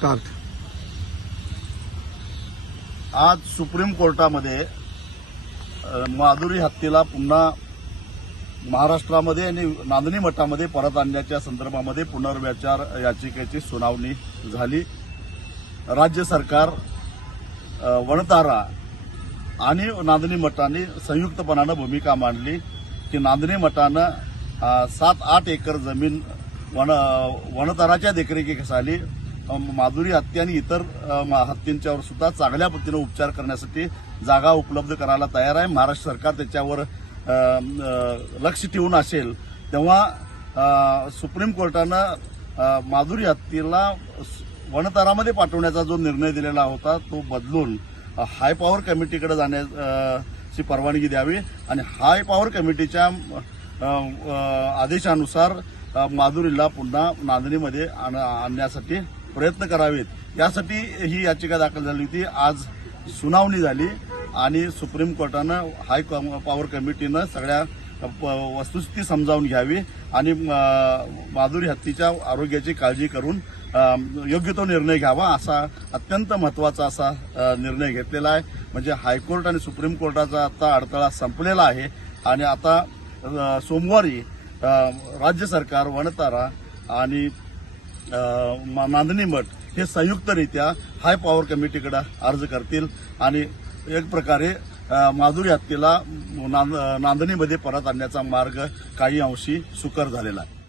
Start आज supreme कोर्टामध्ये माधुरी हत्तीला पुन्हा महाराष्ट्रामध्ये आणि नांदणी मठामध्ये परत आणण्याच्या संदर्भामध्ये पुनर्विचार याचिकेची सुनावणी झाली. राज्य सरकार वणतारा आणि नांदणी मठाने संयुक्तपणानं भूमिका मांडली की नांदणी मठानं सात आठ एकर जमीन वन वणताराच्या देखरेखीखाली माधुरी हत्या आणि इतर मा- हत्तींच्यावर सुद्धा चांगल्या पद्धतीनं उपचार करण्यासाठी जागा उपलब्ध करायला तयार आहे. महाराष्ट्र सरकार त्याच्यावर लक्ष ठेवून असेल तेव्हा सुप्रीम कोर्टानं माधुरी हत्तीला वनतारामध्ये पाठवण्याचा जो निर्णय दिलेला होता तो बदलून हाय पॉवर कमिटीकडे जाण्याची परवानगी द्यावी आणि हाय पॉवर कमिटीच्या आदेशानुसार माधुरीला पुन्हा नांदणीमध्ये आण- आणण्यासाठी प्रयत्न करावेत. यासाठी ही याचिका दाखल झाली होती. आज सुनावणी झाली आणि सुप्रीम कोर्टानं हाय पॉवर कमिटीनं सगळ्या प- वस्तुस्थिती समजावून घ्यावी आणि माधुरी हत्तीच्या आरोग्याची काळजी करून योग्य तो निर्णय घ्यावा असा अत्यंत महत्त्वाचा असा निर्णय घेतलेला आहे. म्हणजे हायकोर्ट आणि सुप्रीम कोर्टाचा आता अडथळा संपलेला आहे आणि आता सोमवारी राज्य सरकार वनतारा आणि नांदणी मठ हे संयुक्तरित्या हाय पॉवर कमिटीकडे अर्ज करतील आणि एक प्रकारे माधुरी हत्तीला नांद- नांदणीमध्ये परत आणण्याचा मार्ग काही अंशी सुकर झालेला आहे.